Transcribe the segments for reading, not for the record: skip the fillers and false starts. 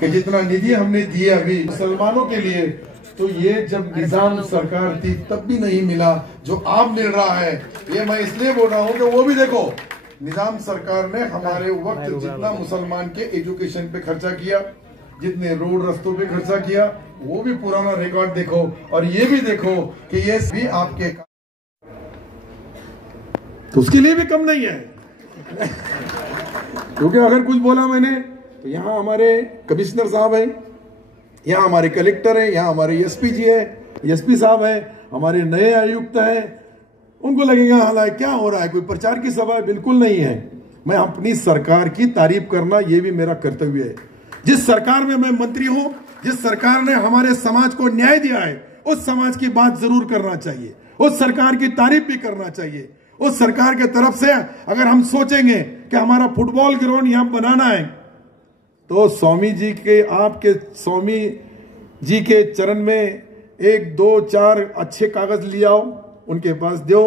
कि जितना निधि हमने दिया अभी मुसलमानों के लिए, तो ये जब निजाम सरकार थी तब भी नहीं मिला जो अब मिल रहा है। ये मैं इसलिए बोल रहा हूँ कि वो भी देखो, निजाम सरकार ने हमारे वक्त जितना मुसलमान के एजुकेशन पे खर्चा किया, जितने रोड रस्तों पे खर्चा किया, वो भी पुराना रिकॉर्ड देखो। और ये भी देखो कि ये भी आपके, तो उसके लिए भी कम नहीं है। क्योंकि अगर कुछ बोला मैंने तो यहाँ हमारे कमिश्नर साहब हैं, यहाँ हमारे कलेक्टर हैं, यहाँ हमारे एसपी जी है, एसपी साहब है, हमारे नए आयुक्त हैं। उनको लगेगा हालांकि क्या हो रहा है, कोई प्रचार की सभा बिल्कुल नहीं है। मैं अपनी सरकार की तारीफ करना ये भी मेरा कर्तव्य है। जिस सरकार में मैं मंत्री हूं, जिस सरकार ने हमारे समाज को न्याय दिया है, उस समाज की बात जरूर करना चाहिए, उस सरकार की तारीफ भी करना चाहिए। उस सरकार के तरफ से अगर हम सोचेंगे कि हमारा फुटबॉल ग्राउंड यहां बनाना है, तो स्वामी जी के, आपके स्वामी जी के चरण में 1 2 4 अच्छे कागज ले आओ, उनके पास दो,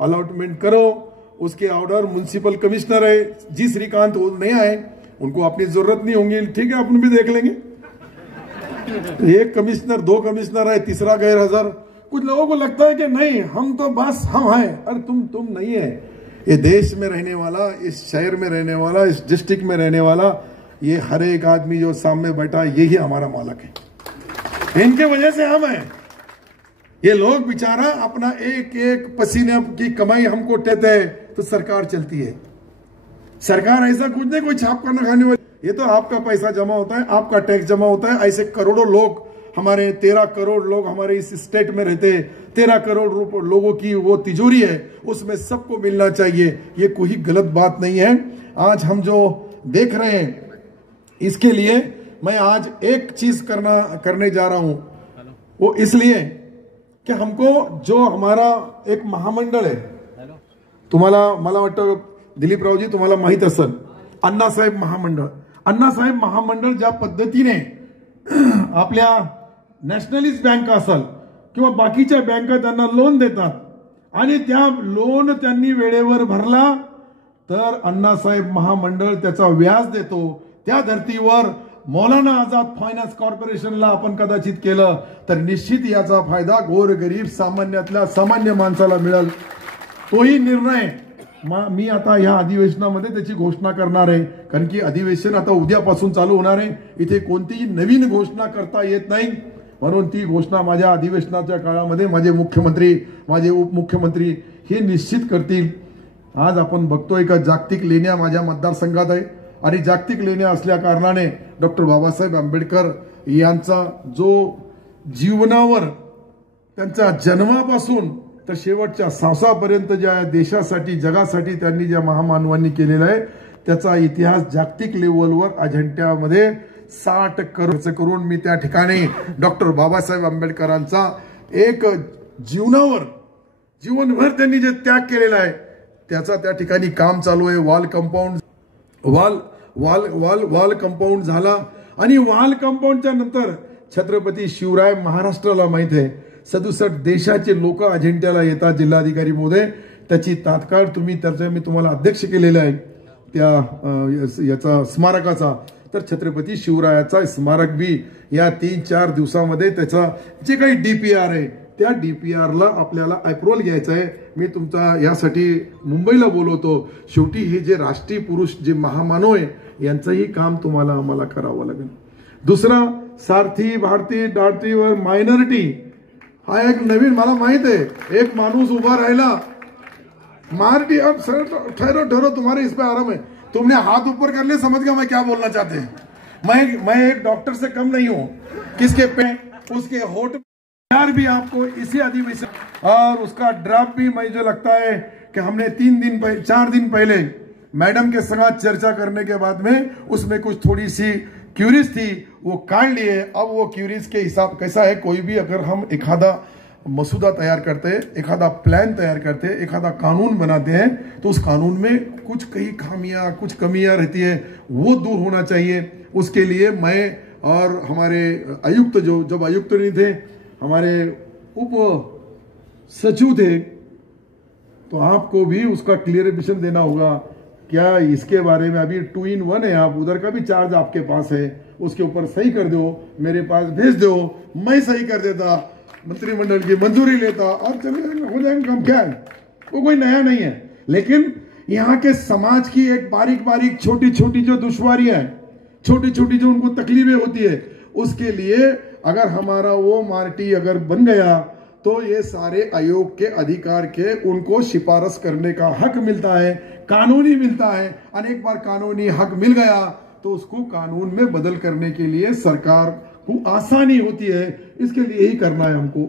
अलॉटमेंट करो। उसके ऑर्डर म्युनिसिपल कमिश्नर है जी श्रीकांत, वो नहीं आए, उनको अपनी जरूरत नहीं होंगी, ठीक है अपन भी देख लेंगे। एक कमिश्नर, 2 कमिश्नर है, तीसरा गैर हाजिर। कुछ लोगों को लगता है कि नहीं हम तो बस हम हैं। अरे तुम नहीं है। ये देश में रहने वाला, इस शहर में रहने वाला, इस डिस्ट्रिक्ट में रहने वाला, ये हर एक आदमी जो सामने बैठा यही हमारा मालिक है। इनके वजह से हम हैं। ये लोग बेचारा अपना एक एक पसीने की कमाई हमको देते हैं तो सरकार चलती है। सरकार ऐसा कुछ नहीं कोई छाप करना खाने वाली, ये तो आपका पैसा जमा होता है, आपका टैक्स जमा होता है। ऐसे करोड़ों लोग, हमारे 13 करोड़ लोग हमारे इस स्टेट में रहते हैं, 13 करोड़ लोगों की वो तिजोरी है, उसमें सबको मिलना चाहिए। ये कोई गलत बात नहीं है। आज हम जो देख रहे हैं, इसके लिए मैं आज एक चीज करने जा रहा हूं। वो इसलिए कि हमको जो हमारा एक महामंडळ आहे, तुम्हाला मला वाटतं दिलीपरावजी तुम्हाला माहित असेल, अण्णासाहेब महामंडळ। अण्णासाहेब महामंडळ ज्या पद्धतीने आपल्या नॅशनलिस्ट बँक असेल किंवा बाकीच्या बँका त्यांना लोन देतात आणि त्या लोन त्यांनी वेळेवर भरला तर अण्णासाहेब महामंडळ त्याचा व्याज देतो। त्या धर्तीवर मौलाना आझाद फायनान्स कॉर्पोरेशनला आपण कदाचित केलं तर निश्चित याचा फायदा गोरगरीब सामान्यातल्या सामान्य माणसाला मिळेल। तोही निर्णय मी आता या अधिवेशनामध्ये त्याची घोषणा करणार आहे, कारण की अधिवेशन आता उद्यापासून चालू होणार आहे। इथे कोणतीही नवीन घोषणा करता येत नाही, म्हणून ती घोषणा माझ्या अधिवेशनाच्या काळामध्ये माझे मुख्यमंत्री, माझे उपमुख्यमंत्री हे निश्चित करतील। आज आपण बघतोय का जागतिक लेण्या माझ्या मतदारसंघात आहे आणि जागतिक लेण्या असल्या कारणाने डॉक्टर बाबासाहेब आंबेडकर यांचा जो जीवनावर, त्यांच्या जन्मापासून तर शेवटच्या सांसापर्यंत ज्या देशासाठी, जगासाठी त्यांनी ज्या महामानवांनी केलेला आहे, त्याचा इतिहास जागतिक लेवलवर अजेंड्यामध्ये 60 खर्च करून मी त्या ठिकाणी डॉक्टर बाबासाहेब आंबेडकरांचा एक जीवनभर त्यांनी जे त्याग केलेला आहे त्याचा त्या ठिकाणी काम चालू आहे। वाल कंपाऊंड झाला आणि वाल कंपाऊंडच्या नंतर छत्रपती शिवराय महाराष्ट्राला माहित आहे 67 देशाचे लोक अजेंड्याला येतात। जिल्हाधिकारी महोदय त्याची तात्काळ तुम्ही त्याचा मी तुम्हाला अध्यक्ष केलेला आहे त्या याचा स्मारकाचा, तर छत्रपती शिवरायाचा स्मारक बी या 3-4 दिवसामध्ये त्याचा जे काही डीपीआर आहे त्या डीपीआरला आपल्याला अप्रूव्हल घ्यायचं आहे। मी तुमचा यासाठी मुंबईला बोलवतो। शेवटी हे जे राष्ट्रीय पुरुष जे महामानव आहे यांचंही काम तुम्हाला आम्हाला करावं लागेल। दुसरा, सारथी भारती डार्टीवर मायनॉरिटी हा एक नवीन, मला माहित है एक माणूस उभा राहिला माइनॉरिटी। अब सर ठहरो तुम्हारे इस पे आराम है, तुमने हाथ ऊपर कर ले, समझ गया मैं क्या बोलना चाहते हैं। मैं एक डॉक्टर से कम नहीं हूं, किसके पे उसके होठ यार भी आपको इसी अधिवेशन और उसका ड्राफ्ट भी मुझे लगता है कि हमने 4 दिन पहले मैडम के साथ चर्चा करने के बाद में उसमें कुछ थोड़ी सी क्यूरीज थी वो काट लिए। अब वो क्यूरीज के हिसाब कैसा है, कोई भी अगर हम एखादा मसूदा तैयार करते हैं, एखादा प्लान तैयार करते हैं, एखादा कानून बनाते हैं तो उस कानून में कुछ कई खामियां, कुछ कमियां रहती है, वो दूर होना चाहिए। उसके लिए मैं और हमारे आयुक्त जब आयुक्त नहीं थे, हमारे उप सचिव थे, तो आपको भी उसका क्लियरिफिकेशन देना होगा। क्या इसके बारे में अभी 2 in 1 है, आप उधर का भी चार्ज आपके पास है, उसके ऊपर सही कर दो, मेरे पास भेज दो, मैं सही कर देता, मंत्रिमंडल की मंजूरी लेता और चले हो जाएंगे काम। क्या है वो कोई नया नहीं है, लेकिन यहाँ के समाज की एक बारीक बारीक छोटी छोटी जो दुश्वारियां हैं, छोटी छोटी जो उनको तकलीफें होती है, उसके लिए अगर हमारा वो मार्टी अगर बन गया तो ये सारे आयोग के अधिकार के उनको सिफारिश करने का हक मिलता है, कानूनी मिलता है। अनेक बार कानूनी हक मिल गया तो उसको कानून में बदल करने के लिए सरकार को आसानी होती है। इसके लिए ही करना है हमको।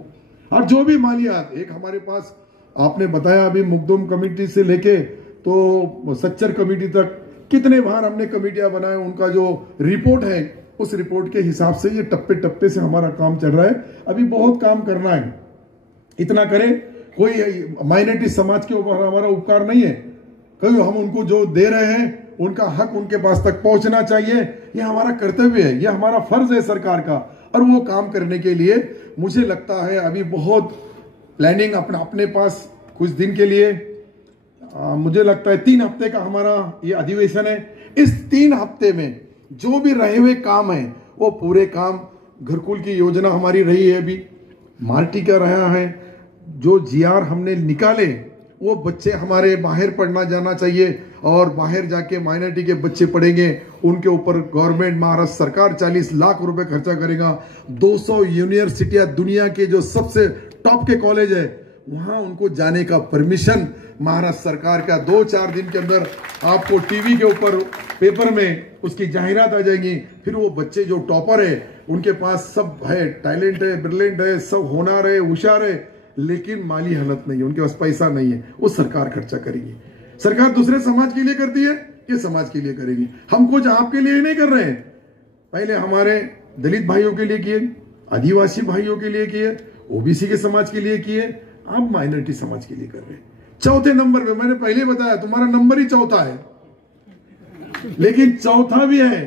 और जो भी मालियात एक हमारे पास आपने बताया अभी मुकदम कमेटी से लेके तो सच्चर कमेटी तक कितने बार हमने कमेटियां बनाए, उनका जो रिपोर्ट है उस रिपोर्ट के हिसाब से ये टप्पे टप्पे से हमारा काम चल रहा है। अभी बहुत काम करना है, इतना करें। कोई माइनॉरिटी समाज के ऊपर हमारा उपकार नहीं है, कभी हम उनको जो दे रहे हैं उनका हक उनके पास तक पहुंचना चाहिए, ये हमारा कर्तव्य है, ये हमारा फर्ज है सरकार का। और वो काम करने के लिए मुझे लगता है अभी बहुत प्लानिंग अपने पास कुछ दिन के लिए मुझे लगता है 3 हफ्ते का हमारा ये अधिवेशन है। इस 3 हफ्ते में जो भी रहे हुए काम है वो पूरे काम, घरकुल की योजना हमारी रही है, अभी मार्टी का रहा है, जो जीआर हमने निकाले वो बच्चे हमारे बाहर पढ़ना जाना चाहिए और बाहर जाके माइनॉरिटी के बच्चे पढ़ेंगे, उनके ऊपर गवर्नमेंट महाराष्ट्र सरकार 40 लाख रुपए खर्चा करेगा। 200 यूनिवर्सिटियां दुनिया के जो सबसे टॉप के कॉलेज है वहां उनको जाने का परमिशन महाराष्ट्र सरकार का 2-4 दिन के अंदर आपको टीवी के ऊपर पेपर में उसकी जाहिरात आ जाएगी। फिर वो बच्चे जो टॉपर है उनके पास सब है, टैलेंट है, ब्रिलियंट है, सब होनहार है, होशियार है, लेकिन माली हालत नहीं है, उनके पास पैसा नहीं है, वो सरकार खर्चा करेगी। सरकार दूसरे समाज के लिए करती है, ये समाज के लिए करेगी। हम कुछ आपके लिए नहीं कर रहे हैं, पहले हमारे दलित भाइयों के लिए किए, आदिवासी भाइयों के लिए किए, ओबीसी के समाज के लिए किए, अब माइनॉरिटी समाज के लिए कर रहे हैं। चौथे नंबर पे मैंने पहले बताया तुम्हारा नंबर ही चौथा है, लेकिन चौथा भी है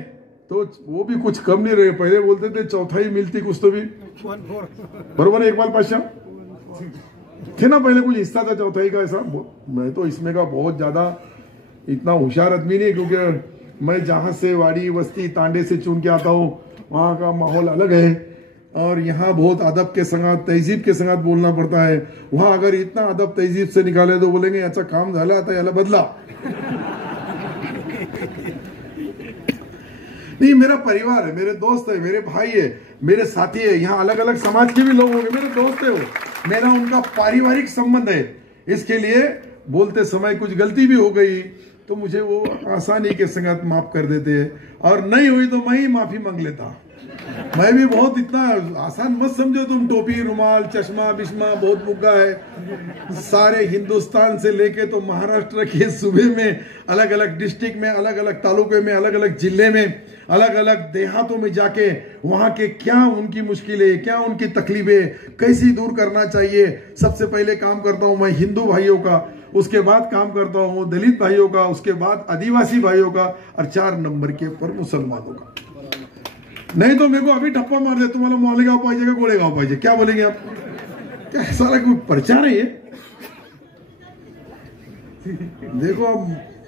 तो वो भी कुछ कम नहीं रहे। पहले बोलते थे चौथा ही मिलती कुछ तो भी, बरोबर है इकबाल पाशाह थे ना, पहले कुछ हिस्सा था चौथाई का ऐसा। मैं तो इसमें का बहुत ज्यादा इतना होशियार आदमी नहीं, क्योंकि मैं जहां से वाड़ी बस्ती तांडे से चुन के आता हूँ वहां का माहौल अलग है और यहाँ बहुत अदब के संगत तहजीब के संगत बोलना पड़ता है। वहां अगर इतना अदब तहजीब से निकाले तो बोलेंगे अच्छा काम झाला आता याला बदला। नहीं, मेरा परिवार है, मेरे दोस्त है, मेरे भाई है, मेरे साथी है, यहाँ अलग अलग समाज के भी लोग होंगे, मेरे दोस्त है, वो मेरा उनका पारिवारिक संबंध है। इसके लिए बोलते समय कुछ गलती भी हो गई तो मुझे वो आसानी के संगत माफ कर देते हैं, और नहीं हुई तो मैं ही माफी मांग लेता। मैं भी बहुत इतना आसान मत समझो तुम, टोपी रुमाल चश्मा बिश्मा बहुत मुग्गा है। सारे हिंदुस्तान से लेके तो महाराष्ट्र के सूबे में अलग अलग डिस्ट्रिक्ट में, अलग अलग तालुके में, अलग अलग जिले में, अलग अलग देहातों में जाके वहां के क्या उनकी मुश्किलें, क्या उनकी तकलीफें कैसी दूर करना चाहिए, सबसे पहले काम करता हूं मैं हिंदू भाइयों का, उसके बाद काम करता हूं दलित भाइयों का, उसके बाद आदिवासी भाइयों का, और 4 नंबर के ऊपर मुसलमानों का। नहीं तो मेरे को अभी ठप्पा मार दे, तुम्हाला मालेगांव पाहिजे का गोळेगांव पाहिजे, क्या बोलेंगे आप? क्या सारा कोई प्रचार है ये?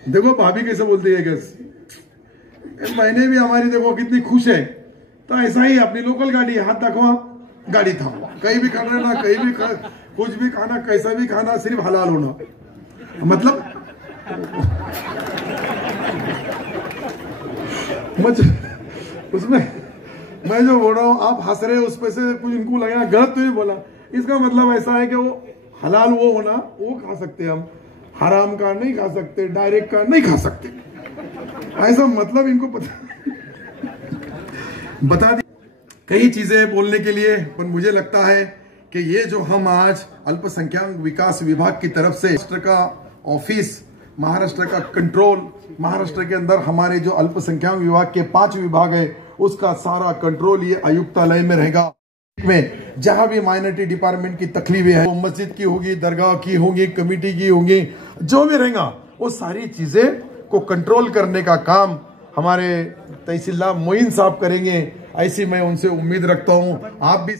देखो भाभी कैसे बोलती है, मैंने भी हमारी देखो कितनी खुश है, तो ऐसा ही अपनी लोकल गाड़ी हाथ दाखवा, गाड़ी थामवा, कहीं भी खाना ना, कहीं भी कुछ भी खाना, कैसा भी खाना, सिर्फ हलाल होना। मतलब उसमें मैं जो बोल रहा हूँ आप हंस रहे हो, उस पे से कुछ इनको लगा गलत तो ही बोला, इसका मतलब ऐसा है कि वो हलाल वो होना वो खा सकते, हम हराम का नहीं खा सकते, डायरेक्ट का नहीं खा सकते, ऐसा मतलब इनको बता दी कई चीजें बोलने के लिए। पर मुझे लगता है कि ये जो हम आज अल्पसंख्यक विकास विभाग की तरफ से महाराष्ट्र का ऑफिस, महाराष्ट्र का कंट्रोल, महाराष्ट्र के अंदर हमारे जो अल्पसंख्यक विभाग के 5 विभाग है उसका सारा कंट्रोल ये आयुक्तालय में रहेगा। में जहां भी माइनॉरिटी डिपार्टमेंट की तकलीफें है, वो मस्जिद की होगी, दरगाह की होगी, कमेटी की होगी, जो भी रहेगा वो सारी चीजें को कंट्रोल करने का काम हमारे तहसीलदार मोइन साहब करेंगे, ऐसी मैं उनसे उम्मीद रखता हूं। आप भी